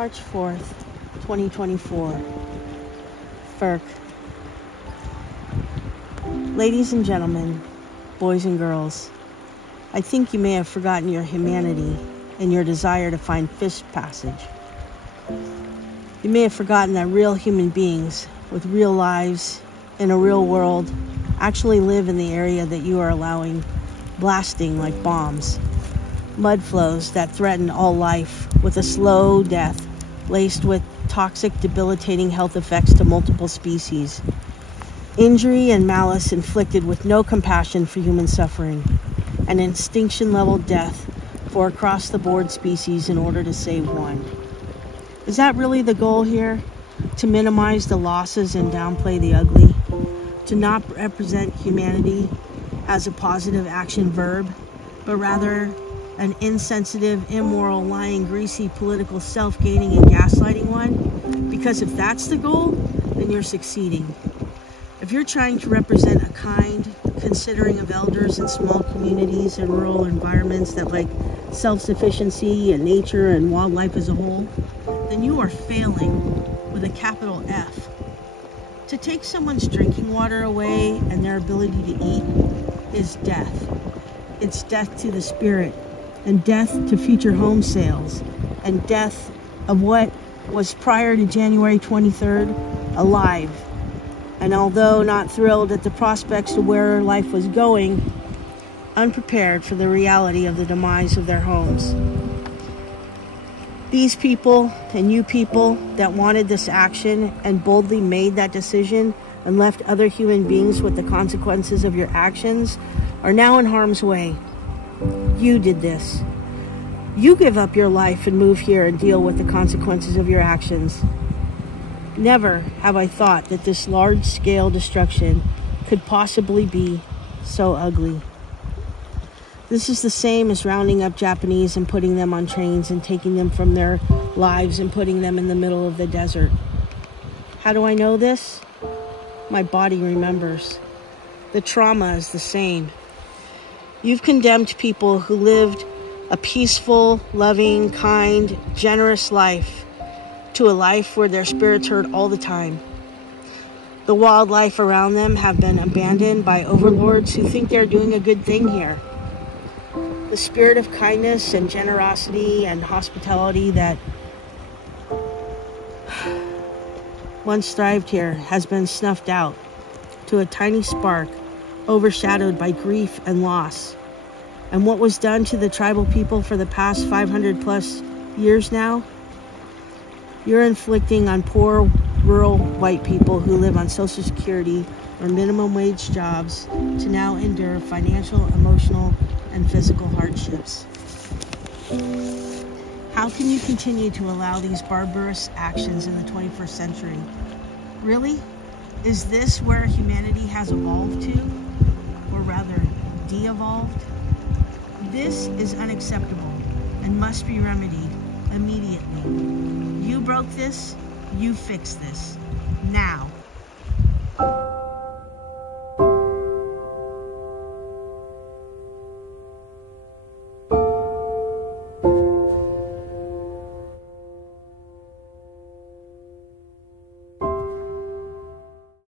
March 4th, 2024, FERC. Ladies and gentlemen, boys and girls, I think you may have forgotten your humanity and your desire to find fish passage. You may have forgotten that real human beings with real lives in a real world actually live in the area that you are allowing blasting like bombs. Mud flows that threaten all life with a slow death laced with toxic, debilitating health effects to multiple species. Injury and malice inflicted with no compassion for human suffering. An extinction-level death for across-the-board species in order to save one. Is that really the goal here? To minimize the losses and downplay the ugly? To not represent humanity as a positive action verb, but rather an insensitive, immoral, lying, greasy, political, self-gaining, and gaslighting one? Because if that's the goal, then you're succeeding. If you're trying to represent a kind, considering of elders in small communities and rural environments that like self-sufficiency and nature and wildlife as a whole, then you are failing with a capital F. To take someone's drinking water away and their ability to eat is death. It's death to the spirit, and death to future home sales, and death of what was prior to January 23rd alive. And although not thrilled at the prospects of where life was going, unprepared for the reality of the demise of their homes. These people and you people that wanted this action and boldly made that decision and left other human beings with the consequences of your actions are now in harm's way. You did this. You give up your life and move here and deal with the consequences of your actions. Never have I thought that this large-scale destruction could possibly be so ugly. This is the same as rounding up Japanese and putting them on trains and taking them from their lives and putting them in the middle of the desert. How do I know this? My body remembers. The trauma is the same. You've condemned people who lived a peaceful, loving, kind, generous life to a life where their spirits hurt all the time. The wildlife around them have been abandoned by overlords who think they're doing a good thing here. The spirit of kindness and generosity and hospitality that once thrived here has been snuffed out to a tiny spark, overshadowed by grief and loss. And what was done to the tribal people for the past 500 plus years now? You're inflicting on poor rural white people who live on Social Security or minimum wage jobs to now endure financial, emotional, and physical hardships. How can you continue to allow these barbarous actions in the 21st century? Really? Is this where humanity has evolved to? Or rather, de-evolved? This is unacceptable and must be remedied immediately. You broke this, you fix this. Now.